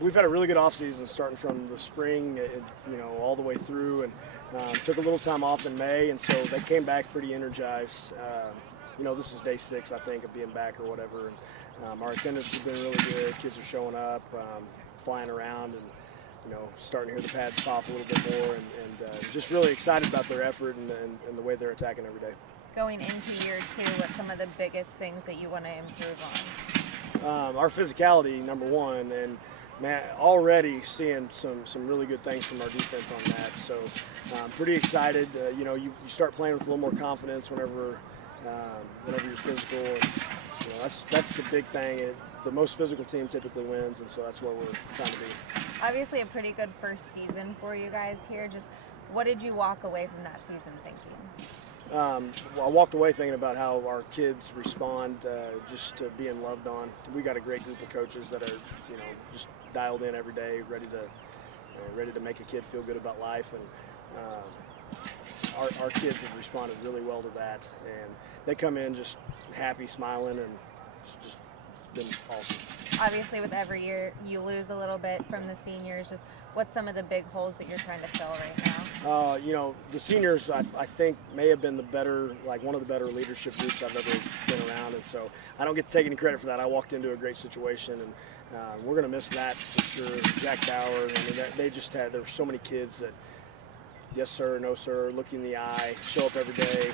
We've had a really good offseason starting from the spring, all the way through, and took a little time off in May, and so they came back pretty energized. This is day 6, I think, of being back or whatever. And our attendance has been really good. Kids are showing up, flying around, and starting to hear the pads pop a little bit more, and just really excited about their effort and the way they're attacking every day. Going into year 2, what's some of the biggest things that you want to improve on? Our physicality, number one, and man, already seeing some really good things from our defense on that. So I'm pretty excited. You start playing with a little more confidence whenever you're physical. And, that's the big thing. The most physical team typically wins, and so that's where we're trying to be. Obviously a pretty good first season for you guys here. Just what did you walk away from that season thinking? Well, I walked away thinking about how our kids respond just to being loved on. We got a great group of coaches that are, just dialed in every day, ready to make a kid feel good about life, and our kids have responded really well to that. And they come in just happy, smiling, and it's been awesome. Obviously, with every year you lose a little bit from the seniors. Just what's some of the big holes that you're trying to fill right now? The seniors, I think, may have been one of the better leadership groups I've ever been around, and so I don't get to take any credit for that. I walked into a great situation, and we're going to miss that for sure. Jack Bauer, there were so many kids that, yes sir, no sir, look you in the eye, show up every day.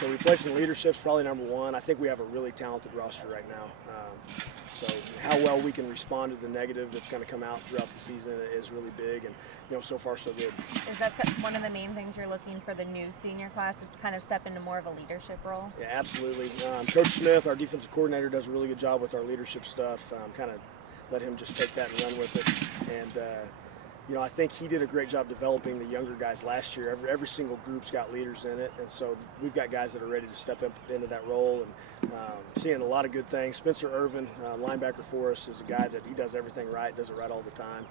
So replacing leadership is probably number one. I think we have a really talented roster right now. So how well we can respond to the negative that's going to come out throughout the season is really big, and so far so good. Is that one of the main things you're looking for the new senior class to kind of step into more of a leadership role? Yeah, absolutely. Coach Smith, our defensive coordinator, does a really good job with our leadership stuff. Kind of let him just take that and run with it. And I think he did a great job developing the younger guys last year. Every single group's got leaders in it, and so we've got guys that are ready to step up into that role, and seeing a lot of good things. Spencer Irvin, linebacker for us, is a guy that he does everything right, does it right all the time.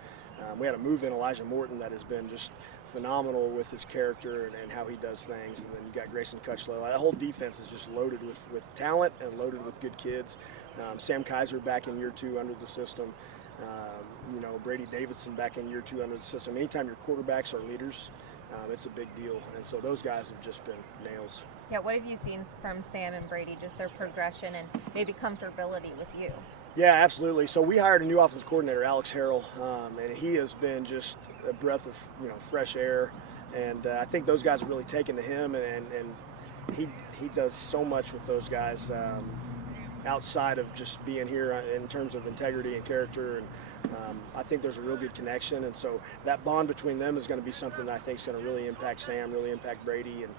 We had a move in Elijah Morton that has been just phenomenal with his character and how he does things, and then you got Grayson Cutchlow. That whole defense is just loaded with talent and loaded with good kids. Sam Kaiser back in year 2 under the system. Brady Davidson back in year 2 under the system. Anytime your quarterbacks are leaders, it's a big deal. And so those guys have just been nails. Yeah, what have you seen from Sam and Brady, just their progression and maybe comfortability with you? Yeah, absolutely. So we hired a new offensive coordinator, Alex Harrell, and he has been just a breath of fresh air. And I think those guys have really taken to him, and he does so much with those guys. Outside of just being here in terms of integrity and character, and I think there's a real good connection, and so that bond between them is going to be something that I think is going to really impact Sam, really impact Brady, and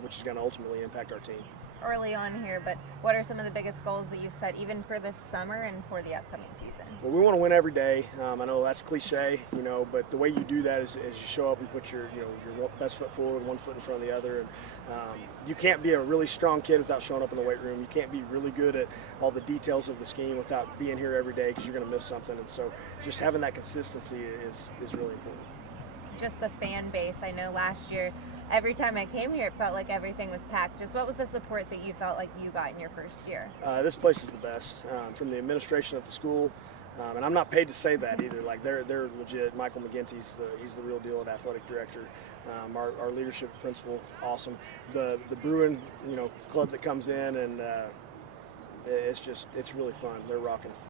which is going to ultimately impact our team. Early on here, but what are some of the biggest goals that you've set even for this summer and for the upcoming season? Well, we want to win every day. I know that's cliche, but the way you do that is you show up and put your best foot forward, one foot in front of the other. And you can't be a really strong kid without showing up in the weight room. You can't be really good at all the details of the scheme without being here every day, because you're going to miss something. And so just having that consistency is really important. Just the fan base. I know last year, every time I came here, it felt like everything was packed. Just what was the support that you felt like you got in your first year? This place is the best, from the administration at the school. And I'm not paid to say that either. Like they're legit. Michael McGinty's he's the real deal at athletic director. Our leadership principal, awesome. The Bruin club that comes in, and it's really fun. They're rocking.